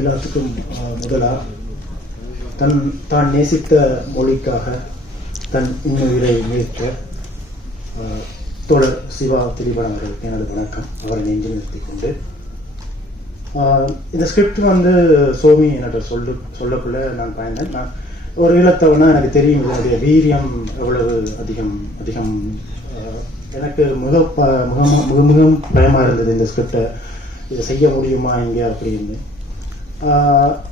எல்லாத்துக்கும் முதலாக தான் நேசித்த மொழிக்காக தன் இன்னுயிரை நீத்த தோழர் சிவா திலீபன் அவர்களுக்கு எனது வணக்கம். அவரை நெஞ்சில் நிறுத்திக் கொண்டு இந்த ஸ்கிரிப்ட் சோமி என்கிட்ட சொல்லக்குள்ள நான் பயந்தேன். நான் ஒரு ஈழத்தவனா எனக்கு தெரியும் இதனுடைய வீரியம் எவ்வளவு அதிகம் எனக்கு மிகவும் பயமாக இருந்தது இந்த ஸ்கிரிப்டை இதை செய்ய முடியுமா இங்கே அப்படின்னு.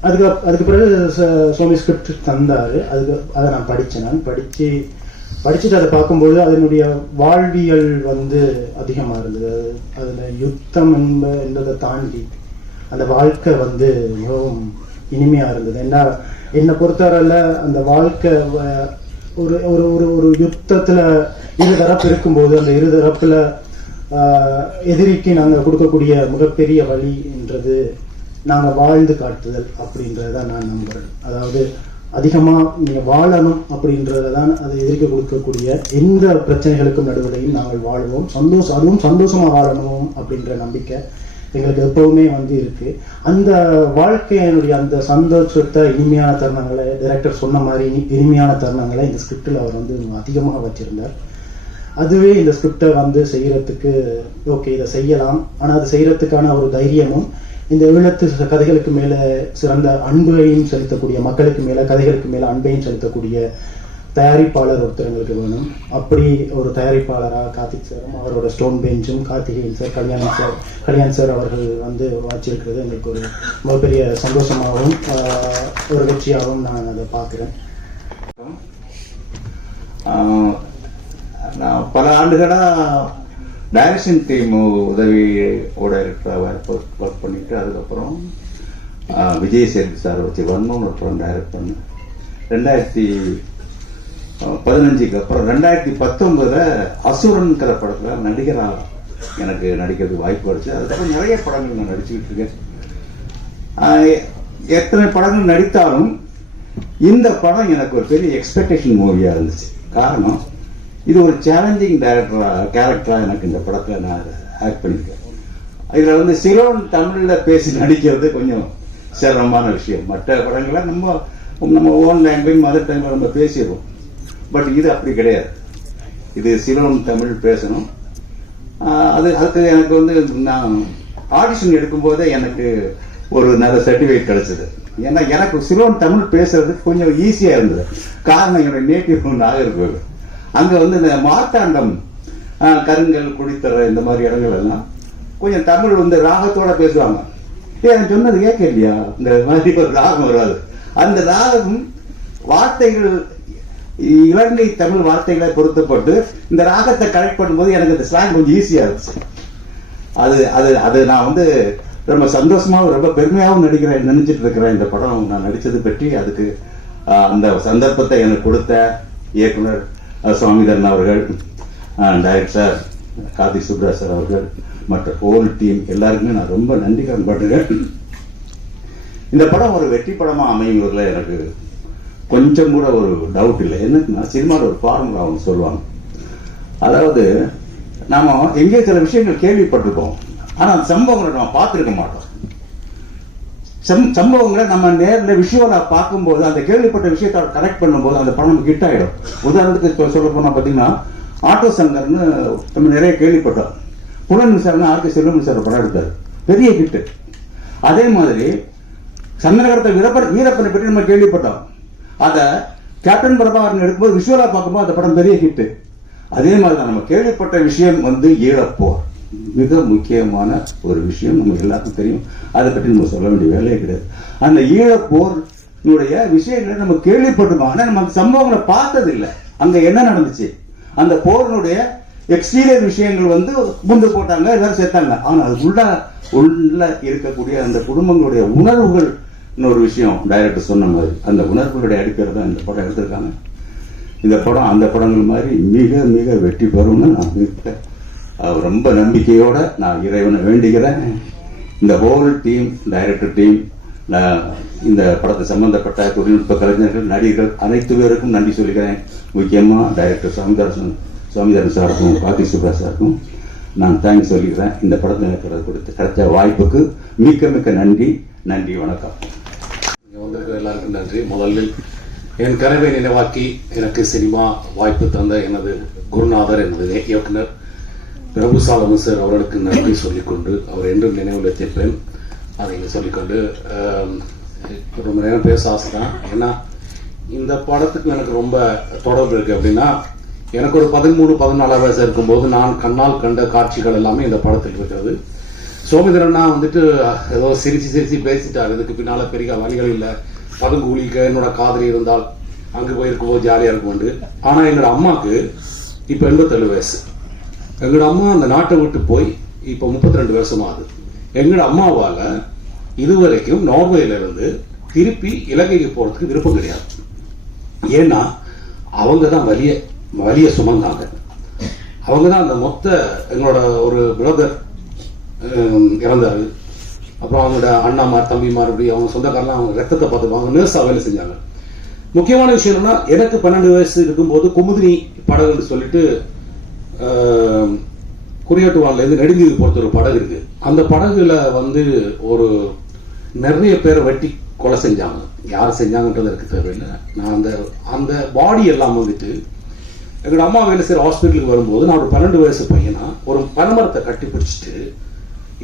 அதுக்கு பிறகு சோமி ஸ்கிரிப்ட் தந்தார். அதை நான் படிச்சுட்டு அதை பார்க்கும்போது அதனுடைய வாழ்வியல் அதிகமாக இருந்தது. அதில் யுத்தம் என்பதை தாண்டி அந்த வாழ்க்கை மிகவும் இனிமையாக இருந்தது. என்னை பொறுத்தவரையில் அந்த வாழ்க்கை ஒரு ஒரு ஒரு ஒரு யுத்தத்தில் இருதரப்பு இருக்கும்போது அந்த இருதரப்பில் எதிரிக்கு நாங்கள் கொடுக்கக்கூடிய மிகப்பெரிய வழின்றது நாங்கள் வாழ்ந்து காட்டுதல் அப்படின்றதான் நான் நம்புகிறேன். அதாவது அதிகமாக நீங்கள் வாழணும் அப்படின்றதான் அது எதிர்க்க கொடுக்கக்கூடிய எந்த பிரச்சனைகளுக்கும் நடுவிலையும் நாங்கள் வாழ்வோம், அதுவும் சந்தோஷமாக வாழணும் அப்படின்ற நம்பிக்கை எங்களுக்கு எப்பவுமே இருக்கு. அந்த வாழ்க்கையினுடைய அந்த சந்தோஷத்தை, இனிமையான தருணங்களை, டைரக்டர் சொன்ன மாதிரி இனிமையான தருணங்களை இந்த ஸ்கிரிப்டில் அவர் அதிகமாக வச்சிருந்தார். அதுவே இந்த ஸ்கிரிப்டை செய்யறதுக்கு ஓகே இதை செய்யலாம், ஆனால் அது செய்யறதுக்கான ஒரு தைரியமும் இந்த ஈழத்து கதைகளுக்கு மேலே சிறந்த அன்பையும் செலுத்தக்கூடிய, மக்களுக்கு மேலே கதைகளுக்கு மேலே அன்பையும் செலுத்தக்கூடிய தயாரிப்பாளர் ஒருத்தர் எங்களுக்கு வேணும். அப்படி ஒரு தயாரிப்பாளராக கார்த்திக் சாரும் அவரோட ஸ்டோன் பெஞ்சும் கார்த்திகேயன் சார், கல்யாண் சார் அவர்கள் வாய்ச்சிருக்கிறது எங்களுக்கு ஒரு மிகப்பெரிய சந்தோஷமாகவும் ஒரு வெற்றியாகவும் நான் அதை பார்க்குறேன். நான் பல ஆண்டுகளாக டைரக்ஷன் டீம் உதவியோட ஒர்க் பண்ணிட்டு அதுக்கப்புறம் விஜய் சேது சார் வச்சு வன்மம் ஒரு படம் டைரக்ட் பண்ணேன் 2015க்கு அப்புறம் 2019 அசுரன்கிற படத்தில் நடிகராக எனக்கு நடிக்கிறதுக்கு வாய்ப்பு கிடைச்சு. அதுக்கப்புறம் நிறைய படங்கள் நான் நடிச்சுக்கிட்டு இருக்கேன். எத்தனை படங்கள் நடித்தாலும் இந்த படம் எனக்கு ஒரு பெரிய எக்ஸ்பெக்டேஷன் மூவியாக இருந்துச்சு. காரணம், இது ஒரு சேலஞ்சிங் கேரக்டராக எனக்கு இந்த படத்தில் நான் ஆக்ட் பண்ணியிருக்கேன். இதில் சிலோன் தமிழில் பேசி நடிக்கிறது கொஞ்சம் சிரமமான விஷயம். மற்ற படங்களை நம்ம ஓன் லாங்குவேஜ் மதர் டைமில் நம்ம பேசிடுவோம். பட் இது அப்படி கிடையாது. இது சிலோன் தமிழ் பேசணும். அதுக்கு எனக்கு நான் ஆடிஷன் எடுக்கும்போதே எனக்கு ஒரு நல்ல சர்டிஃபிகேட் கிடைச்சது. ஏன்னா எனக்கு சிலோன் தமிழ் பேசுறதுக்கு கொஞ்சம் ஈஸியாக இருந்தது. காரணம், என்னுடைய நேட்டிவ் நாகர்கோவில். அங்கே இந்த மார்த்தாண்டம், கருங்கல், குடித்தர இந்த மாதிரி இடங்கள் எல்லாம் கொஞ்சம் தமிழ் ராகத்தோட பேசுவாங்க. எனக்கு சொன்னது கேட்க இல்லையா, இந்த மாதிரி ஒரு ராகம் வராது. அந்த ராகம் வார்த்தைகள் இலங்கை தமிழ் வார்த்தைகளை பொருத்தப்பட்டு இந்த ராகத்தை கரெக்ட் பண்ணும்போது எனக்கு இந்த ஸ்லாங் கொஞ்சம் ஈஸியாக இருந்துச்சு. அது நான் ரொம்ப சந்தோஷமாகவும் ரொம்ப பெருமையாகவும் நினைச்சிட்டு இருக்கிறேன். இந்த படம் நான் நடித்தது பற்றி அதுக்கு அந்த சந்தர்ப்பத்தை எனக்கு கொடுத்த இயக்குனர் சுவாமிதரன் அவர்கள், டைரக்டர் கார்த்திக் சுப்ராஜ் சார் அவர்கள், மற்ற ஹோல் டீம் எல்லாருக்குமே நான் ரொம்ப நன்றி கடன் பண்ணுறேன். இந்த படம் ஒரு வெற்றி படமாக அமைங்கிறதுல எனக்கு கொஞ்சம் கூட ஒரு டவுட் இல்லை. என்னன்னா, சினிமாவில் ஒரு ஃபார்முலா அவங்க சொல்லுவாங்க. அதாவது நாம எங்கே சில விஷயங்கள் கேள்விப்பட்டிருக்கோம், ஆனால் அந்த சம்பவங்களை நம்ம பார்த்துருக்க மாட்டோம். சம்பவங்களை நம்ம நேரில் விஷுவலாக பார்க்கும்போது அந்த கேள்விப்பட்ட விஷயத்தை கரெக்ட் பண்ணும்போது அந்த படம் நமக்கு ஹிட் ஆகிடும். உதாரணத்துக்கு சொல்ல போனால் பார்த்தீங்கன்னா, ஆட்டோ சங்கர்னு நம்ம நிறைய கேள்விப்பட்டோம். புலன் விசாரணை ஆர்கே செல்வம் சார் படம் எடுத்தார், பெரிய ஹிட்டு. அதே மாதிரி சந்திரகரத்தை வீரப்பனை பற்றி நம்ம கேள்விப்பட்டோம். அதை கேப்டன் பிரபாகரன் எடுக்கும்போது விஷுவலாக பார்க்கும்போது அந்த படம் பெரிய ஹிட்டு. அதே மாதிரி தான் நம்ம கேள்விப்பட்ட விஷயம் ஈழப்போர் மிக முக்கியமான ஒரு விஷயம். நமக்கு எல்லாருக்கும் தெரியும், அதை பற்றி நம்ம சொல்ல வேண்டிய வேலையே கிடையாது. அந்த ஈழப்போருடைய விஷயங்களை நம்ம கேள்விப்பட்டிருக்கோம், ஆனால் நம்ம அந்த சம்பவங்களை பார்த்ததில்லை. அங்க என்ன நடந்துச்சு, அந்த போரினுடைய எக்ஸ்டீரியர் விஷயங்கள் குண்டு போட்டாங்க, எல்லாரும் சேர்த்தாங்க. ஆனால் அது உள்ள இருக்கக்கூடிய அந்த குடும்பங்களுடைய உணர்வுகள் ஒரு விஷயம் டைரக்டர் சொன்ன மாதிரி அந்த உணர்வுகளுடைய அடிப்படையில் தான் இந்த படம் எடுத்திருக்காங்க. இந்த படம் அந்த படங்கள் மாதிரி மிக மிக வெற்றி பெறும்னு நான் ரொம்ப நம்பிக்கையோட நான் இறைவனை வேண்டுகிறேன். இந்த ஹோல் டீம், டைரக்டர் டீம், இந்த படத்தை சம்பந்தப்பட்ட தொழில்நுட்ப கலைஞர்கள், நடிகர்கள் அனைத்து பேருக்கும் நன்றி சொல்லிக்கிறேன். முக்கியமாக டைரக்டர் சுவாமிதரன் சாருக்கும் கார்த்திக் சுப்ராஜ் சாருக்கும் நான் தேங்க்ஸ் சொல்லிக்கிறேன். இந்த படத்தில் எனக்கு கிடைச்ச வாய்ப்புக்கு மிக்க மிக்க நன்றி. நன்றி, வணக்கம். வந்திருக்கிற எல்லாருக்கும் நன்றி. முதலில் என் கனவை நினைவாக்கி எனக்கு சினிமா வாய்ப்பு தந்த எனது குருநாதர், எனது இயக்குனர் பிரபு சாலமன் சார் அவர்களுக்கு நன்றி சொல்லிக்கொண்டு, அவர் என்றும் நினைவில் வைத்திருப்பேன். அதை சொல்லிக்கொண்டு ரொம்ப நேரம் பேச ஆசை தான். ஏன்னா இந்த படத்துக்கு எனக்கு ரொம்ப தொடர்பு இருக்கு. அப்படின்னா எனக்கு ஒரு 13-14 வயசு இருக்கும்போது நான் கண்ணால் கண்ட காட்சிகள் எல்லாமே இந்த படத்தில் இருக்கிறது. சோமேந்திரன்னா வந்துட்டு ஏதோ சிரிச்சு பேசிட்டார். இதுக்கு பின்னால பெரிய வழிகள் இல்லை, பதுங்கூலிக்க என்னோட காதலி இருந்தால் அங்கே போயிருக்கும்போது ஜாலியாக இருக்கும்ண்டு. ஆனால் எங்களோட அம்மாவுக்கு இப்போ 87 வயசு. எங்களோட அம்மா அந்த நாட்டை விட்டு போய் இப்போ 32 வருஷம் ஆகுது. எங்களோட அம்மாவால் இதுவரைக்கும் நார்வேல இருந்து திருப்பி இலங்கைக்கு போகிறதுக்கு விருப்பம் கிடையாது. ஏன்னா அவங்க தான் வலிய சுமந்தாங்க. அவங்க தான் அந்த மொத்த எங்களோட ஒரு பிரதர் இறந்தாரு. அப்புறம் அவங்களோட அண்ணாமார் தம்பிமார் இப்படி அவங்க சொந்தக்காரெல்லாம் அவங்க ரத்தத்தை பார்த்துப்பாங்க. நர்ஸாக வேலை செஞ்சாங்க. முக்கியமான விஷயம் என்னன்னா, எனக்கு 12 வயசு இருக்கும்போது குமுதினி படகுன்னு சொல்லிட்டு குறியாட்டுவான்லேருந்து நெடுந்தீவு பொறுத்த ஒரு படகு இருக்கு. அந்த படகுல வந்து ஒரு நிறைய பேரை வெட்டி கொலை செஞ்சாங்க. யார் செஞ்சாங்கன்றது எனக்கு தேவையில்லை. நான் அந்த பாடி எல்லாம் வந்துட்டு எங்களோட அம்மா வேலை செய்கிற ஹாஸ்பிட்டலுக்கு வரும்போது நான் ஒரு 12 வயசு பையனா ஒரு பனைமரத்தை கட்டி பிடிச்சிட்டு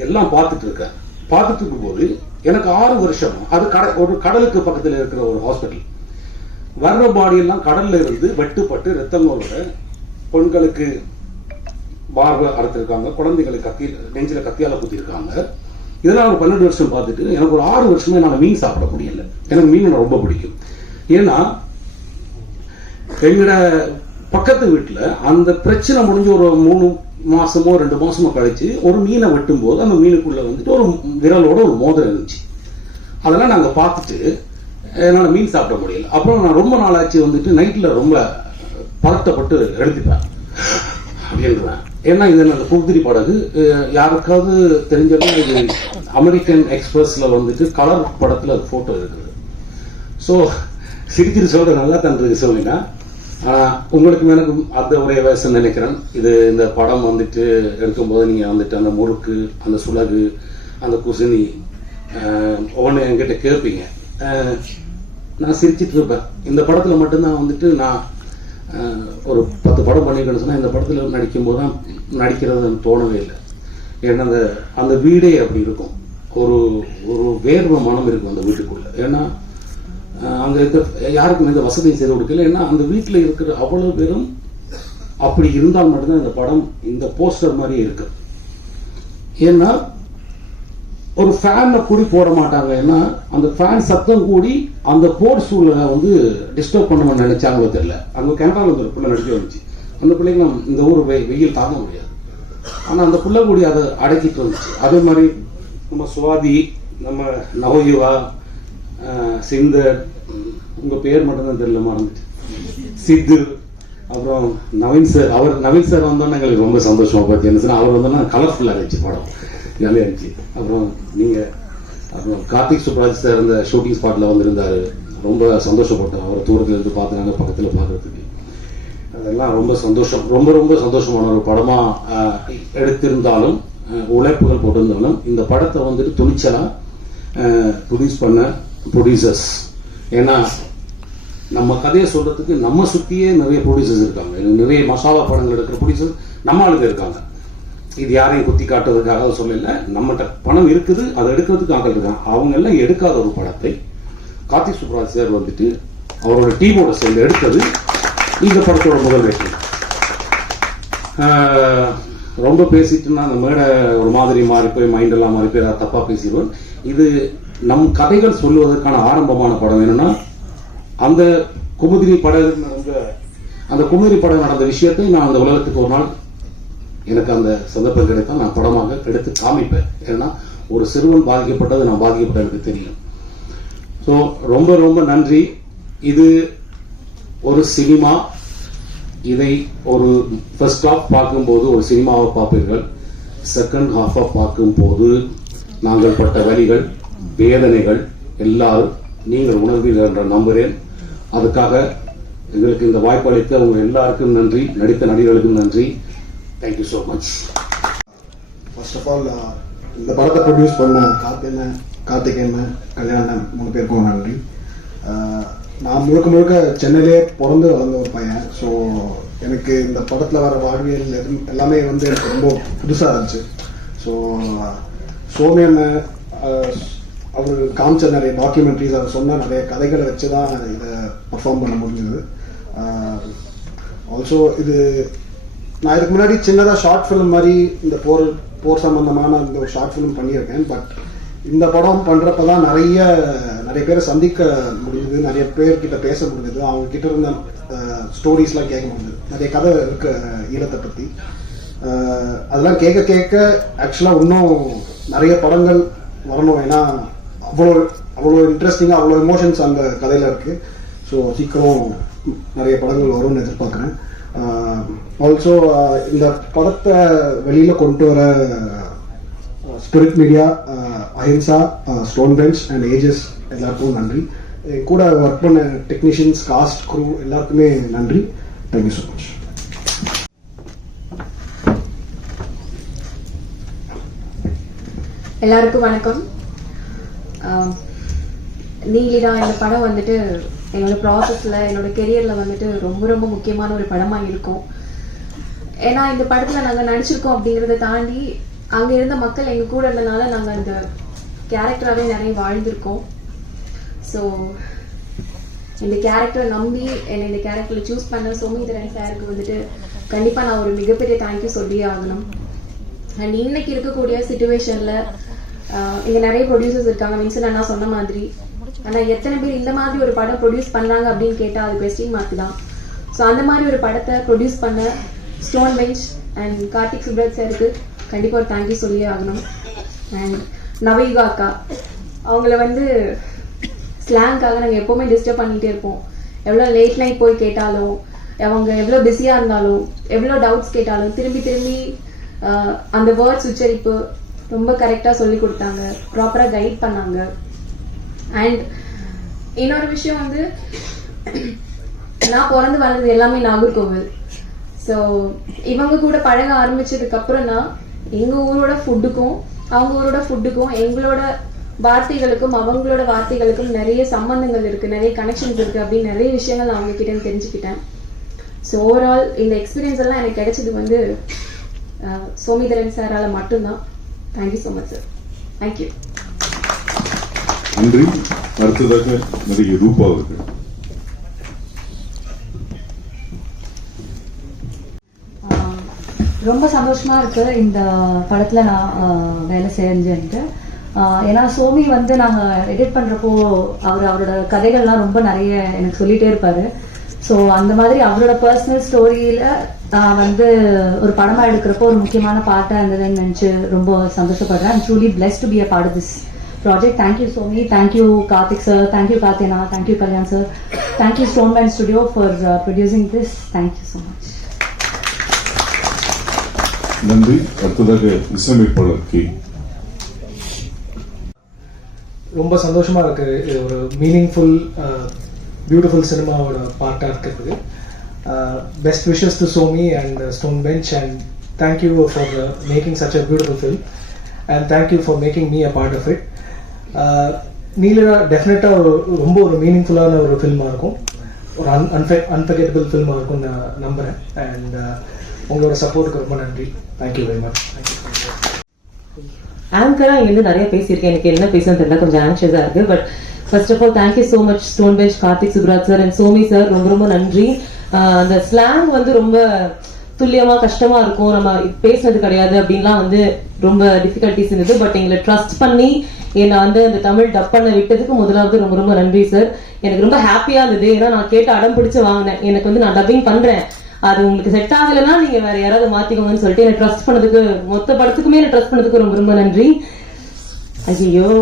எல்லாம் பார்த்துட்டு இருக்கேன். பார்த்துட்டு இருக்கும்போது எனக்கு 6 வருஷம் அது ஒரு கடலுக்கு பக்கத்தில் இருக்கிற ஒரு ஹாஸ்பிட்டல். வர்ற பாடியெல்லாம் கடல்ல இருந்து வெட்டுப்பட்டு ரத்தங்களோட பெண்களுக்கு பார்வை அறுத்திருக்காங்க, குழந்தைகளுக்கு நெஞ்சில கத்தியால குத்திருக்காங்க. இதெல்லாம் ஒரு 12 வருஷம் பார்த்துட்டு எனக்கு ஒரு 6 வருஷமே நான் மீன் சாப்பிட முடியல. எனக்கு மீன் ரொம்ப பிடிக்கும். ஏன்னா எங்களோட பக்கத்து வீட்டுல அந்த பிரச்சனை முடிஞ்சு ஒரு 3 மாசமோ 2 மாசமோ கழிச்சு ஒரு மீனை வெட்டும் போது அந்த மீனுக்குள்ள வந்துட்டு ஒரு விரலோட ஒரு மோதிரம் இருந்துச்சு. அதெல்லாம் நாங்க பார்த்துட்டு என்னால் மீன் சாப்பிட முடியல. அப்புறம் நான் ரொம்ப நாளாச்சு வந்துட்டு நைட்ல ரொம்ப பதட்டப்பட்டு எடுத்துட்டேன் அப்படின்றேன். ஏன்னா இது அந்த குமுதினி படகு யாருக்காவது தெரிஞ்சாலும் இது அமெரிக்கன் எக்ஸ்பிரஸ்ல வந்துட்டு கலர் படத்துல போட்டோ இருக்குது. ஸோ சிரிச்சிட்டு சொல்ற நல்லா தன்றது சொல்லினா உங்களுக்கு எனக்கு அந்த ஒரே வயசுன்னு நினைக்கிறேன். இந்த படம் வந்துட்டு எடுக்கும்போது நீங்க வந்துட்டு அந்த முறுக்கு, அந்த சுலகு, அந்த குசினி ஒவ்வொன்று என்கிட்ட கேட்பீங்க. நான் சிரிச்சிட்டு இருப்பேன். இந்த படத்துல மட்டும்தான் வந்துட்டு நான் ஒரு 10 படம் பண்ணிருக்கேன்னு சொன்னா இந்த படத்துல நடிக்கும்போது தான் நடிக்கிறது தோணவே இல்லை. ஏன்னா அந்த வீடே அப்படி இருக்கும். ஒரு வேர்வை மனம் இருக்கும் அந்த வீட்டுக்குள்ள. ஏன்னா அங்க இருக்க யாருக்கும் எந்த வசதியும் செய்து கொடுக்கல. ஏன்னா அந்த வீட்டுல இருக்கிற அவ்வளவு பேரும் அப்படி இருந்தால் மட்டும்தான் இந்த படம் இந்த போஸ்டர் மாதிரியே இருக்கு. ஏன்னா ஒரு ஃபேன்ல கூடி போட மாட்டாங்க. ஏன்னா அந்த ஃபேன் சத்தம் கூடி அந்த போர் சூழலை வந்து டிஸ்டர்ப் பண்ண நினைச்சாங்களோ தெரியல. அங்க கனடால ஒரு பிள்ளை நடிக்க வந்துச்சு. அந்த பிள்ளைக்கு நம்ம இந்த ஊர் வெயில் தாங்க முடியாது. ஆனா அந்த பிள்ளை கூடி அதை அடக்கிட்டு வந்துச்சு. அதே மாதிரி நம்ம சுவாதி, நம்ம நவயுவா, சிந்தர், உங்க பேர் மட்டும்தான் தெரியல, மறந்துட்டு, சித்து, அப்புறம் நவீன் சார் வந்தோன்னா எங்களுக்கு ரொம்ப சந்தோஷமா பார்த்து. என்ன சார் அவர் வந்தோன்னா கலர்ஃபுல்லா இருந்துச்சு, படம் ஜாலியா இருந்துச்சு. அப்புறம் அப்புறம் கார்த்திக் சுப்ராஜ் சார் இந்த ஷூட்டிங் ஸ்பாட்ல வந்திருந்தாரு. ரொம்ப சந்தோஷப்பட்டோம் அவரை தூரத்துல இருந்து பார்த்துனாங்க, பக்கத்துல பார்க்கறதுக்கு. அதெல்லாம் ரொம்ப சந்தோஷம். ரொம்ப சந்தோஷமான ஒரு படமா எடுத்திருந்தாலும், உழைப்புகள் போட்டிருந்தாலும், இந்த படத்தை வந்துட்டு துணிச்சலா ப்ரொடியூஸ் பண்ண ப்ரொடியூசர்ஸ். ஏன்னா நம்ம கதையை சொல்றதுக்கு நம்ம சுத்தியே நிறைய ப்ரொடியூசர்ஸ் இருக்காங்க. நிறைய மசாலா படங்கள் எடுக்கிற ப்ரொடியூசர்ஸ் நம்ம ஆளுங்க இருக்காங்க. இது யாரையும் குத்தி காட்டுறதுக்காக சொல்லல, நம்மகிட்ட பணம் இருக்குது, அதை எடுக்கிறதுக்கு ஆட்கள் இருக்காங்க. அவங்க எல்லாம் எடுக்காத ஒரு படத்தை கார்த்திக் சுப்ராஜ் சார் வந்துட்டு அவரோட டீமோட சேர்ந்து எடுத்தது இந்த படத்தோட முதல் வெற்றி. ரொம்ப பேசிட்டுன்னா அந்த மேடை ஒரு மாதிரி மாறி போய் மைண்டெல்லாம் மாறி போய் தப்பா பேசிடுவோம். இது நம் கதைகள் சொல்லுவதற்கான ஆரம்பமான படம். என்னன்னா அந்த குமுதினி படம் நடந்த விஷயத்தை நான் அந்த உலகத்துக்கு ஒரு நாள் எனக்கு அந்த சந்தர்ப்பம் கிடைத்தால் நான் படமாக எடுத்து காமிப்பேன். ஏன்னா ஒரு சிறுவன் பாதிக்கப்பட்டது நான் பாதிக்கப்பட்ட எனக்கு தெரியும். ஸோ ரொம்ப நன்றி. இது ஒரு சினிமா. இதை ஒரு ஃபர்ஸ்ட் ஹாஃப் பார்க்கும்போது ஒரு சினிமாவை பார்ப்பீர்கள். செகண்ட் ஹாஃபை பார்க்கும்போது நாங்கள் பட்ட வலிகள், வேதனைகள் எல்லாரும் நீங்கள் உணர்வீர்கள் என்று நம்புகிறேன். அதுக்காக எங்களுக்கு இந்த வாய்ப்பு அளித்த உங்க எல்லாருக்கும் நன்றி. நடித்த நடிகர்களுக்கும் நன்றி. Thank you so much. First of all இந்த படத்தை ப்ரொடியூஸ் பண்ண கார்த்திகேயன் கல்யாணம் 3 பேருக்கும் நன்றி. நான் முழுக்க சென்னையிலே பிறந்து வளர்ந்த ஒரு பையன். ஸோ எனக்கு இந்த படத்தில் வர வாழ்வியல் எல்லாமே வந்து எனக்கு ரொம்ப புதுசாக இருந்துச்சு. ஸோ சோமியன் அவர் காமிச்ச நிறைய டாக்குமெண்ட்ரிஸ், அவர் சொன்ன நிறைய கதைகளை வச்சு தான் இதை பர்ஃபார்ம் பண்ண முடிஞ்சது. ஆல்சோ இது நான் இதுக்கு முன்னாடி சின்னதாக ஷார்ட் ஃபிலிம் மாதிரி இந்த போர் சம்பந்தமான இந்த ஒரு ஷார்ட் ஃபிலிம் பண்ணியிருக்கேன். பட் இந்த படம் பண்ணுறப்ப தான் நிறைய பேரை சந்திக்க முடியுது, நிறைய பேர்கிட்ட பேச முடியுது, அவங்க கிட்ட இருந்த ஸ்டோரிஸ்லாம் கேட்க முடியுது. நிறைய கதை இருக்கு ஈழத்தை பற்றி. அதெல்லாம் கேட்க ஆக்சுவலாக இன்னும் நிறைய படங்கள் வரணும். ஏன்னா அவ்வளோ இன்ட்ரெஸ்டிங்காக அவ்வளோ எமோஷன்ஸ் அந்த கதையில் இருக்குது. ஸோ சீக்கிரம் நிறைய படங்கள் வரும்னு எதிர்பார்க்குறேன். ஆல்சோ இந்த படத்தை வெளியில் கொண்டு வர Spirit Media, Ahimsa, Stone bench and ஏஜஸ் எல்லாருக்கும் நன்றி. கூட ஒர்க் பண்ண டெக்னீஷியன்ஸ், காஸ்ட், க்ரூ எல்லாருக்குமே நன்றி. Thank you so much. எல்லாருக்கும் வணக்கம். நீலிடா இந்த படம் வந்துட்டு என்னோட ப்ராசஸில், என்னோட கெரியரில் வந்துட்டு ரொம்ப ரொம்ப முக்கியமான ஒரு படமாக இருக்கும். ஏன்னா இந்த படத்தில் நாங்கள் நடிச்சிருக்கோம் அப்படிங்கிறத தாண்டி அங்கே இருந்த மக்கள் எங்கள் கூட இருந்தனால நாங்கள் அந்த கேரக்டராகவே நிறைய வாழ்ந்திருக்கோம். ஸோ இந்த கேரக்டரை நம்பி என்னை இந்த கேரக்டரில் சூஸ் பண்ண சோமிதரன் சாருக்கு வந்துட்டு கண்டிப்பாக நான் ஒரு மிகப்பெரிய தேங்க்யூ சொல்லியே ஆகணும். அண்ட் இன்னைக்கு இருக்கக்கூடிய சிச்சுவேஷனில் இங்கே நிறைய ப்ரொடியூசர்ஸ் இருக்காங்க, வின்சன் அண்ணா சொன்ன மாதிரி. ஆனால் எத்தனை பேர் இந்த மாதிரி ஒரு படம் ப்ரொடியூஸ் பண்ணுறாங்க அப்படின்னு கேட்டால் அது கொஸ்டின் மார்க் தான். ஸோ அந்த மாதிரி ஒரு படத்தை ப்ரொடியூஸ் பண்ண Stone bench and Karthik Subbaraj சாருக்கு கண்டிப்பாக ஒரு தேங்க்யூ சொல்லியே ஆகணும். அண்ட் நவயுகா அக்கா, அவங்கள வந்து ஸ்லாங்காக நாங்கள் எப்போவுமே டிஸ்டர்ப் பண்ணிகிட்டே இருப்போம். எவ்வளோ லேட் நைட் போய் கேட்டாலும், அவங்க எவ்வளோ பிஸியாக இருந்தாலும், எவ்வளோ டவுட்ஸ் கேட்டாலும் திரும்பி அந்த வேர்ட்ஸ் உச்சரிப்பு ரொம்ப கரெக்டாக சொல்லி கொடுத்தாங்க, ப்ராப்பராக கைட் பண்ணாங்க. அண்ட் இன்னொரு விஷயம் வந்து, நான் பிறந்து வளர்ந்தது எல்லாமே நாகர்கோவில். ஸோ இவங்க கூட பழக ஆரம்பிச்சதுக்கப்புறம் தான் எங்கள் ஊரோட ஃபுட்டுக்கும் அவங்க ஊரோட ஃபுட்டுக்கும் எங்களோட வார்த்தைகளுக்கும் அவங்களோட வார்த்தைகளுக்கும் நிறைய சம்பந்தங்கள் இருக்குது, நிறைய கனெக்ஷன்ஸ் இருக்குது அப்படின்னு நிறைய விஷயங்கள் நான் அவங்ககிட்ட தெரிஞ்சுக்கிட்டேன். ஸோ ஓவரால் இந்த எக்ஸ்பீரியன்ஸ் எல்லாம் எனக்கு கிடைச்சது வந்து சோமிதரன் சாரால் மட்டும்தான். Thank you so much sir. Thank you. நன்றி. அடுத்ததாக நிறைய ரூபா அவர்கள். ரொம்ப சந்தோஷமா இருக்கு இந்த படத்துல நான் வேலை செஞ்சேன்ட்டு. ஏன்னா சோமி வந்து நாங்க எடிட் பண்றப்போ அவரோட கதைகள்லாம் ரொம்ப நிறைய எனக்கு சொல்லிட்டே இருப்பாரு. ஸோ அந்த மாதிரி அவரோட பர்சனல் ஸ்டோரியில வந்து ஒரு படமா எடுக்கிறப்போ ஒரு முக்கியமான பார்ட்டா இருந்ததுன்னு நினைச்சு ரொம்ப சந்தோஷப்படுறேன். I'm truly blessed to be a part of this project. Thank you Somi, thank you Karthik sir, thank you Katyana, thank you Kalyan sir, thank you Stone Benched Studio for producing this. Thank you so much. நன்றி. அடுத்ததாக இசையமைப்பாளர் K. ரொம்ப சந்தோஷமா இருக்கு. இது ஒரு meaningful beautiful சினிமாவோட பார்ட்டாக இருக்கிறது. Best wishes to Somi and stone bench and thank you for making such a beautiful film and thank you for making me a part of it. நீலிடா டெஃபினட்டாக ரொம்ப ஒரு மீனிங்ஃபுல்லான ஒரு ஃபில்மாக இருக்கும், ஒரு அன்ஃபர்கெட்டபிள் ஃபில்மாக இருக்கும் நான் நம்புகிறேன். அண்ட் உங்களோட சப்போர்ட்டுக்கு ரொம்ப நன்றி. Thank you very much. ஆங்கராக இங்கேருந்து நிறைய பேசியிருக்கேன், எனக்கு என்ன பேசணும்னு தெரியல, கொஞ்சம் ஆன்ஷியஸாக இருக்குது. But first of all thank you so much stone bench, Karthik Subbaraj sir and Somi sir, ரொம்ப ரொம்ப நன்றி. அந்த ஸ்லாங் வந்து ரொம்ப துல்லியமாக கஷ்டமாக இருக்கும், நம்ம பேசுனது கிடையாது அப்படின்லாம் வந்து ரொம்ப டிஃபிகல்ட்டிஸ் இருந்தது. பட் எங்களை ட்ரஸ்ட் பண்ணி என்னை வந்து அந்த தமிழ் டப் பண்ண விட்டதுக்கு முதலாவது ரொம்ப ரொம்ப நன்றி சார். எனக்கு ரொம்ப ஹாப்பியாக இருந்தது, ஏன்னா நான் கேட்டு அடம் பிடிச்சி வாங்கினேன். எனக்கு வந்து நான் டப்பிங் பண்ணுறேன், அது உங்களுக்கு செட் ஆகலைன்னா நீங்கள் வேற யாராவது மாற்றிக்கோங்கன்னு சொல்லிட்டு என்னை ட்ரஸ்ட் பண்ணதுக்கு, மொத்த படத்துக்குமே என்னை ட்ரஸ்ட் பண்ணதுக்கு ரொம்ப ரொம்ப நன்றி. ஐயோ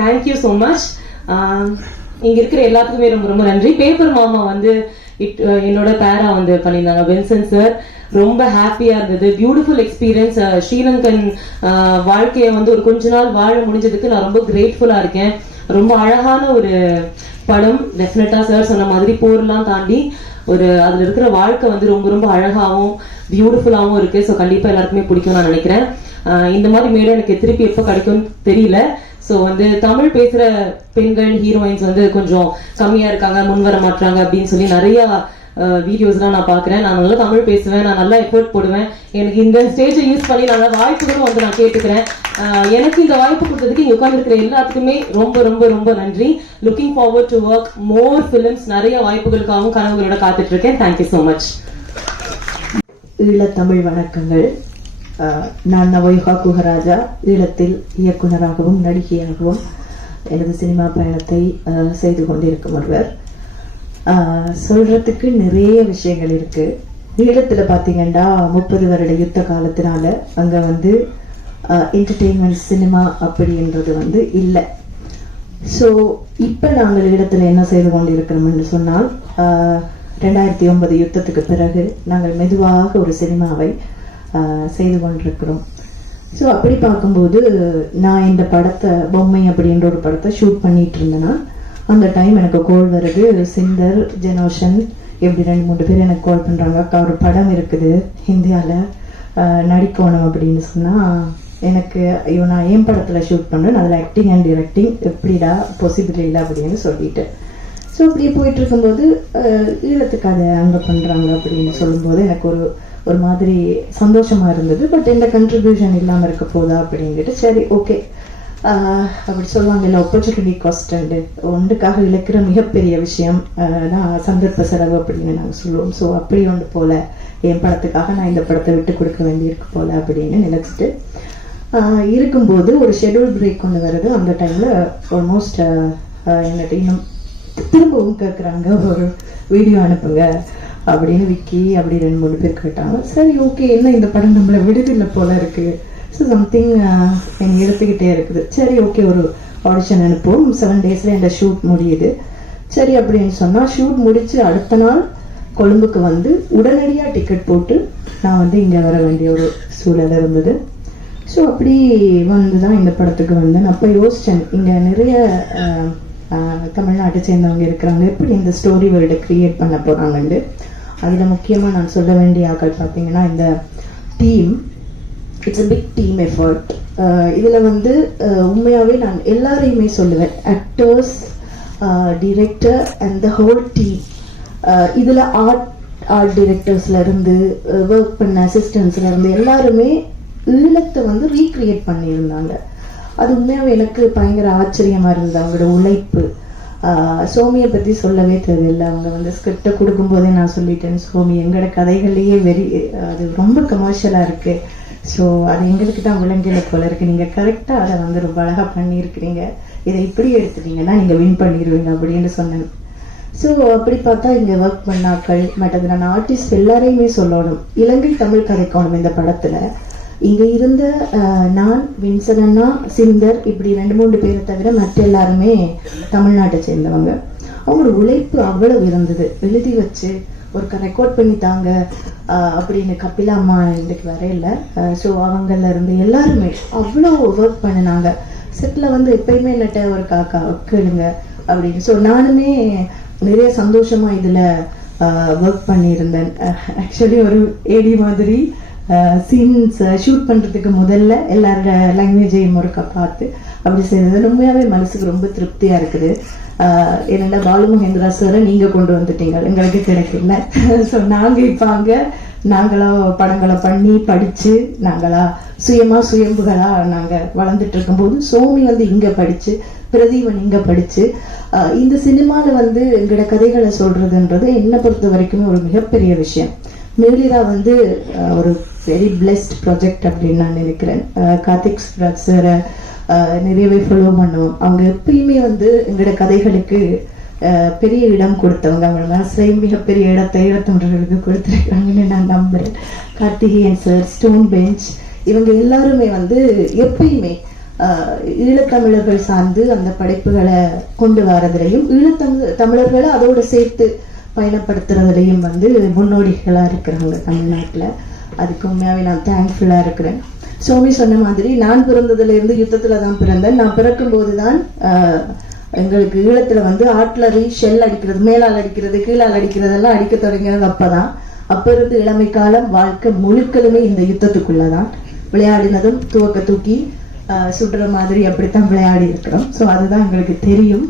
தேங்க்யூ ஸோ மச். இங்கே இருக்கிற எல்லாத்துக்குமே ரொம்ப ரொம்ப நன்றி. பேப்பர் மாமா வந்து என்னோட பேரா வந்து பண்ணியிருந்தாங்க, வின்சன் சார், ரொம்ப ஹாப்பியா இருந்தது. Beautiful experience. ஸ்ரீலங்கன் வாழ்க்கையை வந்து ஒரு கொஞ்ச நாள் வாழ முடிஞ்சதுக்கு நான் ரொம்ப கிரேட்ஃபுல்லா இருக்கேன். ரொம்ப அழகான ஒரு படம். டெஃபினட்டா சார் சொன்ன மாதிரி போர்லாம் தாண்டி ஒரு அதுல இருக்கிற வாழ்க்கை வந்து ரொம்ப ரொம்ப அழகாவும் பியூட்டிஃபுல்லாகவும் இருக்கு. ஸோ கண்டிப்பா எல்லாருக்குமே பிடிக்கும் நான் நினைக்கிறேன். இந்த மாதிரி மேடை எனக்கு திருப்பி எப்போ கிடைக்கும்னு தெரியல. ஸோ வந்து தமிழ் பேசுகிற பெண்கள் ஹீரோயின்ஸ் வந்து கொஞ்சம் கம்மியாக இருக்காங்க, முன் வர மாட்டாங்க அப்படின்னு சொல்லி நிறையா வீடியோஸ்லாம் நான் பார்க்குறேன். நான் நல்லா தமிழ் பேசுவேன், நான் நல்லா எஃபர்ட் போடுவேன். எனக்கு இந்த ஸ்டேஜை யூஸ் பண்ணி நல்ல வாய்ப்புகளும் வந்து நான் கேட்டுக்கிறேன். எனக்கு இந்த வாய்ப்பு கொடுத்ததுக்கு இங்கே உட்காந்துருக்கிற எல்லாத்துக்குமே ரொம்ப ரொம்ப ரொம்ப நன்றி. Looking forward to work more films. நிறைய வாய்ப்புகளுக்காகவும் கனவுகளோட காத்துட்டு இருக்கேன். Thank you so much. ஈழத்தமிழ் வணக்கங்கள். நான் நவயுகா குஹராஜா. ஈழத்தில் இயக்குனராகவும் நடிகையாகவும் எனது சினிமா பயணத்தை செய்து கொண்டிருக்கும் ஒருவர். சொல்றதுக்கு நிறைய விஷயங்கள் இருக்கு. ஈழத்துல பாத்தீங்கன்னா 30 வருட யுத்த காலத்தினால அங்க வந்து என்டர்டெயின்மெண்ட் சினிமா அப்படின்றது வந்து இல்லை. ஸோ இப்போ நாங்கள் ஈழத்துல என்ன செய்து கொண்டிருக்கிறோம் என்று சொன்னால் 2009 யுத்தத்துக்கு பிறகு நாங்கள் மெதுவாக ஒரு சினிமாவை செய்து கொண்டிருக்கிறோம். ஸோ அப்படி பார்க்கும்போது நான் இந்த படத்தை பொம்மை அப்படின்ற ஒரு படத்தை ஷூட் பண்ணிட்டு இருந்தேன்னா அந்த டைம் எனக்கு கால் வருது. சிந்தர், ஜெனோஷன் எப்படி 2-3 பேர் எனக்கு கால் பண்ணுறாங்க. அக்கா ஒரு படம் இருக்குது இந்தியாவில் நடிக்கணும் அப்படின்னு சொன்னால் எனக்கு நான் என் படத்தில் ஷூட் பண்ணுறேன், அதில் ஆக்டிங் அண்ட் டிரெக்டிங் எப்படிடா பாசிபிள் இல்லை அப்படின்னு சொல்லிட்டு. ஸோ அப்படியே போயிட்டு இருக்கும்போது ஈழத்துக்கு அதை அங்கே பண்ணுறாங்க அப்படின்னு சொல்லும்போது எனக்கு ஒரு மாதிரி சந்தோஷமாக இருந்தது. பட் எந்த கண்ட்ரிபியூஷன் இல்லாமல் இருக்க போதா அப்படின்ட்டு சரி ஓகே அப்படி சொல்லுவாங்க இல்லை ஆப்பர்ச்சுனிட்டி காஸ்ட் ஒன்றுக்காக இழக்கிற மிகப்பெரிய விஷயம் தான் சந்தர்ப்ப செலவு அப்படின்னு நாங்கள் சொல்லுவோம். ஸோ அப்படி ஒன்று போல் என் படத்துக்காக நான் இந்த படத்தை விட்டு கொடுக்க வேண்டியிருக்கு போல் அப்படின்னு நினச்சிட்டு இருக்கும்போது ஒரு ஷெட்யூல் பிரேக் ஒன்று வருது. அந்த டைமில் ஆல்மோஸ்ட் என்னட்டு இன்னும் திரும்பவும் கேட்குறாங்க ஒரு வீடியோ அனுப்புங்க அப்படின்னு விக்கி அப்படி 2-3 பேர் கேட்டாங்க. சரி ஓகே என்ன இந்த படம் நம்மளை விடுதில்லை போல இருக்குது. ஸோ சம்திங் எனக்கு எடுத்துக்கிட்டே இருக்குது. சரி ஓகே ஒரு ஆடிஷன் அனுப்புவோம். 7 டேஸில் இந்த ஷூட் முடியுது. சரி அப்படின்னு சொன்னால் ஷூட் முடித்து அடுத்த நாள் கொழும்புக்கு வந்து உடனடியாக டிக்கெட் போட்டு நான் வந்து இங்கே வர வேண்டிய ஒரு சூழல் இருந்தது. ஸோ அப்படி வந்து தான் இந்த படத்துக்கு வந்தேன். அப்போ யோசித்தேன் இங்கே நிறைய தமிழ்நாட்டை சேர்ந்தவங்க இருக்கிறாங்க, எப்படி இந்த ஸ்டோரி வேர்ல்டை க்ரியேட் பண்ண போகிறாங்கன்னு. அதில் முக்கியமாக நான் சொல்ல வேண்டிய ஆக்கள் பார்த்தீங்கன்னா இந்த team. It's a big team effort. இதில் வந்து உண்மையாகவே நான் எல்லாரையுமே சொல்லுவேன், actors, director and the whole team. இதில் ஆர்ட் டிரெக்டர்ஸ்லேருந்து ஒர்க் பண்ண அசிஸ்டன்ஸ்லேருந்து எல்லாருமே ஈழத்தை வந்து ரீக்ரியேட் பண்ணியிருந்தாங்க. அது உண்மையாகவே எனக்கு பயங்கர ஆச்சரியமாக இருந்தது அவங்களோட உழைப்பு. சோமியை பற்றி சொல்லவே தேவையில்லை. அவங்க வந்து ஸ்கிரிப்டை கொடுக்கும்போதே நான் சொல்லிட்டேன், சோமி எங்களோட கதைகள்லேயே அது ரொம்ப கமர்ஷியலாக இருக்குது. ஸோ அது எங்களுக்கு தான் விலங்கில போல இருக்குது. நீங்கள் கரெக்டாக அதை வந்து ரொம்ப அழகாக பண்ணியிருக்கிறீங்க, இதை இப்படி எடுத்துட்டீங்கன்னா நீங்கள் வின் பண்ணிடுவீங்க அப்படின்னு சொன்னேன். ஸோ அப்படி பார்த்தா இங்கே ஒர்க் பண்ணாக்கள் மற்றது நான் ஆர்டிஸ்ட் எல்லாரையுமே சொல்லணும், இலங்கை தமிழ் கதைக்கணும் இந்த படத்தில். இங்கே இருந்த நான், வின்சன் அண்ணா, சிந்தர் இப்படி 2-3 பேரை தவிர மற்ற எல்லாருமே தமிழ்நாட்டை சேர்ந்தவங்க. அவங்களோட உழைப்பு அவ்வளவு இருந்தது. எழுதி வச்சு ஒரு ரெக்கார்ட் பண்ணி தாங்க அப்படின்னு கபிலா அம்மா இன்றைக்கு வரையில. ஸோ அவங்கள இருந்து எல்லாருமே அவ்வளோ ஒர்க் பண்ணினாங்க. செட்டில் வந்து எப்பயுமே என்னட்ட ஒரு காக்கா கேளுங்க அப்படின்னு. ஸோ நானுமே நிறைய சந்தோஷமா இதில் ஒர்க் பண்ணியிருந்தேன். ஆக்சுவலி ஒரு ஏடி மாதிரி சீன்ஸ் ஷூட் பண்ணுறதுக்கு முதல்ல எல்லாரோட லாங்குவேஜையும் ஒருக்கா பார்த்து அப்படி செய்யறது உண்மையாகவே மனசுக்கு ரொம்ப திருப்தியாக இருக்குது. என்னென்ன பாலு மகேந்திரா சாரை நீங்கள் கொண்டு வந்துட்டீங்க, எங்களுக்கு கிடைக்கல. ஸோ நாங்கள் இப்போ அங்கே நாங்களா படங்களை பண்ணி படித்து நாங்களா சுயம்புகளாக நாங்கள் வளர்ந்துட்டு இருக்கும்போது சோமி வந்து இங்கே படித்து, பிரதீபன் இங்கே படித்து இந்த சினிமாவில் வந்து எங்களோட கதைகளை சொல்கிறதுன்றது என்னை பொறுத்த வரைக்குமே ஒரு மிகப்பெரிய விஷயம். மேலிரா வந்து ஒரு வெரி பிளெஸ்ட் ப்ராஜெக்ட் அப்படின்னு நான் நினைக்கிறேன். கார்த்திக் சுப்ராஜ் சாரை நிறையவே ஃபாலோ பண்ணுவோம். அவங்க எப்பயுமே வந்து எங்களோட கதைகளுக்கு பெரிய இடம் கொடுத்தவங்க. அவங்க மனசுலையும் மிகப்பெரிய இடத்தை ஈழத்தமிழர்களுக்கு கொடுத்துருக்காங்கன்னு நான் நம்புகிறேன். கார்த்திகேயன் சார், ஸ்டோன் பெஞ்ச் இவங்க எல்லாருமே வந்து எப்பயுமே ஈழத்தமிழர்கள் சார்ந்து அந்த படைப்புகளை கொண்டு வரதுலையும் தமிழர்களை அதோட சேர்த்து பயணப்படுத்துறதுலையும் வந்து முன்னோடிகளாக இருக்கிறாங்க தமிழ்நாட்டில். அதுக்கு உண்மையாகவே நான் தேங்க்ஃபுல்லாக இருக்கிறேன். சோமி சொன்ன மாதிரி நான் பிறந்ததுலேருந்து யுத்தத்தில் தான் பிறந்தேன். நான் பிறக்கும்போது தான் எங்களுக்கு ஈழத்தில் வந்து ஆட்லரி ஷெல் அடிக்கிறது, மேலால் அடிக்கிறது, கீழால் அடிக்கிறதெல்லாம் அடிக்க தொடங்கினது அப்போ தான். அப்போ இருந்து இளமை காலம் வாழ்க்கை முழுக்களுமே இந்த யுத்தத்துக்குள்ளே தான். விளையாடினதும் துவக்க தூக்கி சுடுற மாதிரி அப்படித்தான் விளையாடி இருக்கிறோம். ஸோ அதுதான் எங்களுக்கு தெரியும்.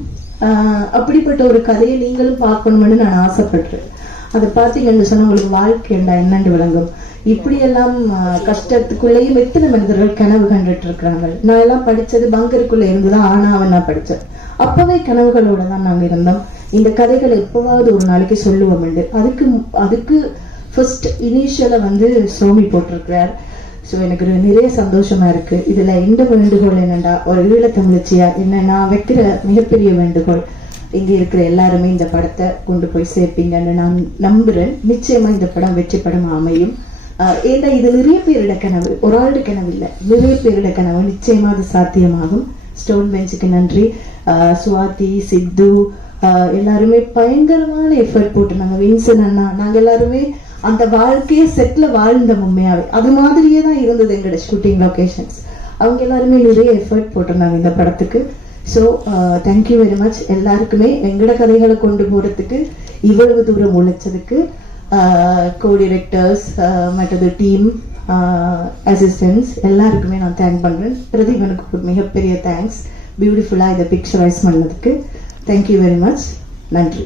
அப்படிப்பட்ட ஒரு கதையை நீங்களும் பார்க்கணும்னு நான் ஆசைப்படுறேன். அதை பார்த்தீங்கன்னு சொன்னா உங்களுக்கு வாழ்க்கை என்னன்னு விளங்கும். இப்படியெல்லாம் கஷ்டத்துக்குள்ளேயும் எத்தனை மனிதர்கள் கனவு கண்டுட்டு இருக்கிறாங்க. நான் எல்லாம் படிச்சது பங்கருக்குள்ள இருந்துதான் ஆனாவன் நான் படித்தேன். அப்பவே கனவுகளோட தான் நாங்கள் இருந்தோம். இந்த கதைகளை எப்பவாவது ஒரு நாளைக்கு சொல்லுவோம். அதுக்கு ஃபர்ஸ்ட் இனிஷியலை வந்து சோமி போட்டிருக்கிறார். ஸோ எனக்கு நிறைய சந்தோஷமா இருக்கு. இதுல எந்த வேண்டுகோள் என்னண்டா, ஒரு ஈழத்தமிழச்சியா என்ன நான் வைக்கிற மிகப்பெரிய வேண்டுகோள், இங்க இருக்கிற எல்லாருமே இந்த படத்தை கொண்டு போய் சேர்ப்பீங்கன்னு நான் நம்புறேன். நிச்சயமா இந்த படம் வெற்றி படம் அமையும். ஏன்னா இது நிறைய பேரோட கனவு, ஒரு ஆளுடைய கனவு இல்லை, நிறைய பேரோட கனவு. நிச்சயமா அது சாத்தியமாகும். ஸ்டோன் பெஞ்சுக்கு நன்றி. சுவாதி, சித்து எல்லாருமே பயங்கரமான எஃபர்ட் போட்டு நாங்க வின்சன் அண்ணா நாங்க எல்லாருமே அந்த வாழ்க்கையை செட்ல வாழ்ந்த உண்மையாவே அது மாதிரியே தான் இருந்தது எங்களோட ஷூட்டிங் லொகேஷன்ஸ். அவங்க எல்லாருமே நிறைய எஃபர்ட் போட்டிருந்தாங்க இந்த படத்துக்கு. ஸோ தேங்க்யூ வெரி மச் எல்லாருக்குமே. எங்களோட கதைகளை கொண்டு போறதுக்கு இவ்வளவு தூரம் உழைச்சதுக்கு கோ டிரெக்டர்ஸ், மற்றது டீம், அசிஸ்டன்ட்ஸ் எல்லாருக்குமே நான் தேங்க் பண்றேன். பிரதீபனுக்கு ஒரு மிகப்பெரிய தேங்க்ஸ், பியூட்டிஃபுல்லா இதை பிக்சரைஸ் பண்ணதுக்கு. Thank you very much. நன்றி.